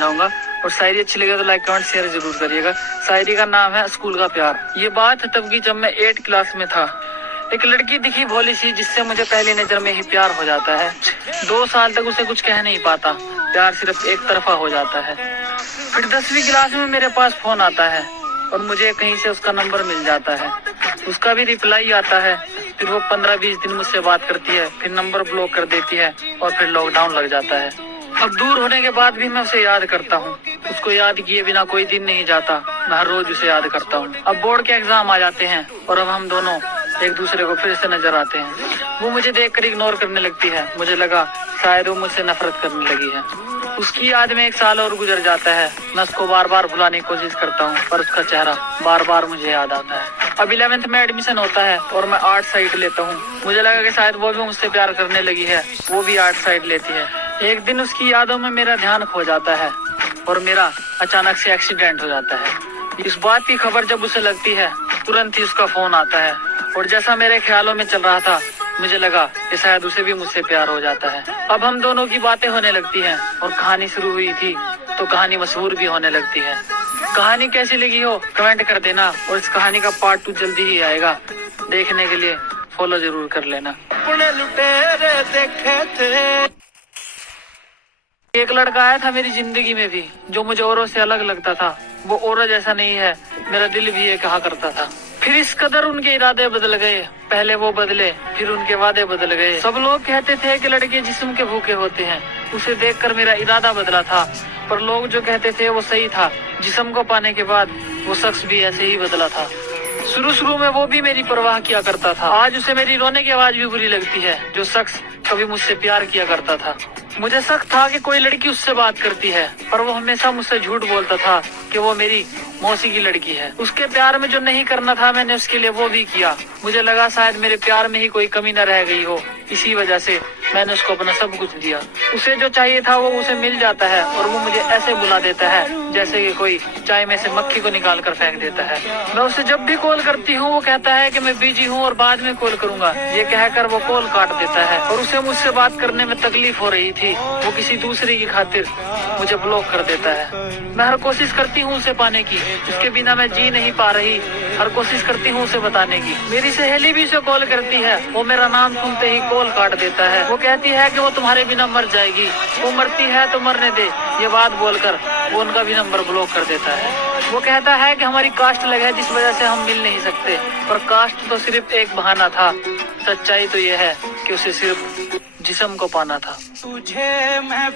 समझाऊंगा। और शायरी अच्छी लगे तो लाइक कमेंट शेयर जरूर करिएगा। शायरी का नाम है स्कूल का प्यार। ये बात है तब की जब मैं 8 क्लास में था। एक लड़की दिखी भोली सी जिससे मुझे पहली नजर में ही प्यार हो जाता है। 2 साल तक उसे कुछ कह नहीं पाता, प्यार सिर्फ एक तरफा हो जाता है। फिर 10वीं क्लास में मेरे पास फोन आता है और मुझे कहीं से उसका नंबर मिल जाता है। उसका भी रिप्लाई आता है। फिर वो 15-20 दिन मुझसे बात करती है, फिर नंबर ब्लॉक कर देती है और फिर लॉकडाउन लग जाता है। अब दूर होने के बाद भी मैं उसे याद करता हूँ। उसको याद किए बिना कोई दिन नहीं जाता। मैं हर रोज उसे याद करता हूँ। अब बोर्ड के एग्जाम आ जाते हैं और अब हम दोनों एक दूसरे को फिर से नजर आते हैं। वो मुझे देखकर इग्नोर करने लगती है। मुझे लगा शायद वो मुझसे नफरत करने लगी है। उसकी याद में 1 साल और गुजर जाता है। मैं उसको बार बार भुलाने की कोशिश करता हूँ पर उसका चेहरा बार बार मुझे याद आता है। अब 11th में एडमिशन होता है और मैं आर्ट साइड लेता हूँ। मुझे लगा कि शायद वो भी मुझसे प्यार करने लगी है, वो भी आर्ट साइड लेती है। एक दिन उसकी यादों में मेरा ध्यान खो जाता है और मेरा अचानक से एक्सीडेंट हो जाता है। इस बात की खबर जब उसे लगती है तुरंत ही उसका फोन आता है और जैसा मेरे ख्यालों में चल रहा था मुझे लगा कि शायद उसे भी मुझसे प्यार हो जाता है। अब हम दोनों की बातें होने लगती हैं और कहानी शुरू हुई थी तो कहानी मशहूर भी होने लगती है। कहानी कैसी लगी हो कमेंट कर देना और इस कहानी का पार्ट 2 जल्दी ही आएगा। देखने के लिए फॉलो जरूर कर लेना। अपने लुटेरे देखे थे। एक लड़का आया था मेरी जिंदगी में भी जो मुझे औरों से अलग लगता था। वो औरों जैसा नहीं है, मेरा दिल भी ये कहा करता था। फिर इस कदर उनके इरादे बदल गए, पहले वो बदले फिर उनके वादे बदल गए। सब लोग कहते थे कि लड़के जिस्म के भूखे होते हैं। उसे देखकर मेरा इरादा बदला था पर लोग जो कहते थे वो सही था। जिस्म को पाने के बाद वो शख्स भी ऐसे ही बदला था। शुरू में वो भी मेरी परवाह किया करता था। आज उसे मेरी रोने की आवाज भी बुरी लगती है। जो शख्स कभी मुझसे प्यार किया करता था। मुझे शक था कि कोई लड़की उससे बात करती है पर वो हमेशा मुझसे झूठ बोलता था कि वो मेरी मौसी की लड़की है। उसके प्यार में जो नहीं करना था मैंने उसके लिए वो भी किया। मुझे लगा शायद मेरे प्यार में ही कोई कमी न रह गई हो, इसी वजह से मैंने उसको अपना सब कुछ दिया। उसे जो चाहिए था वो उसे मिल जाता है और वो मुझे ऐसे बुला देता है जैसे कि कोई चाय में से मक्खी को निकाल कर फेंक देता है। मैं उसे जब भी कॉल करती हूँ वो कहता है कि मैं बिजी हूँ और बाद में कॉल करूंगा। ये कहकर वो कॉल काट देता है और उसे मुझसे बात करने में तकलीफ हो रही थी। वो किसी दूसरे की खातिर मुझे ब्लॉक कर देता है। मैं हर कोशिश करती हूँ उसे पाने की, उसके बिना मैं जी नहीं पा रही। हर कोशिश करती हूँ उसे बताने की। मेरी सहेली भी उसे कॉल करती है, वो मेरा नाम सुनते ही कॉल काट देता है। वो कहती है कि वो तुम्हारे बिना मर जाएगी, वो मरती है तो मरने दे। ये बात बोलकर वो उनका भी नंबर ब्लॉक कर देता है। वो कहता है कि हमारी कास्ट अलग है जिस वजह से हम मिल नहीं सकते। पर कास्ट तो सिर्फ एक बहाना था, सच्चाई तो ये है कि उसे सिर्फ जिस्म को पाना था। तुझे मैं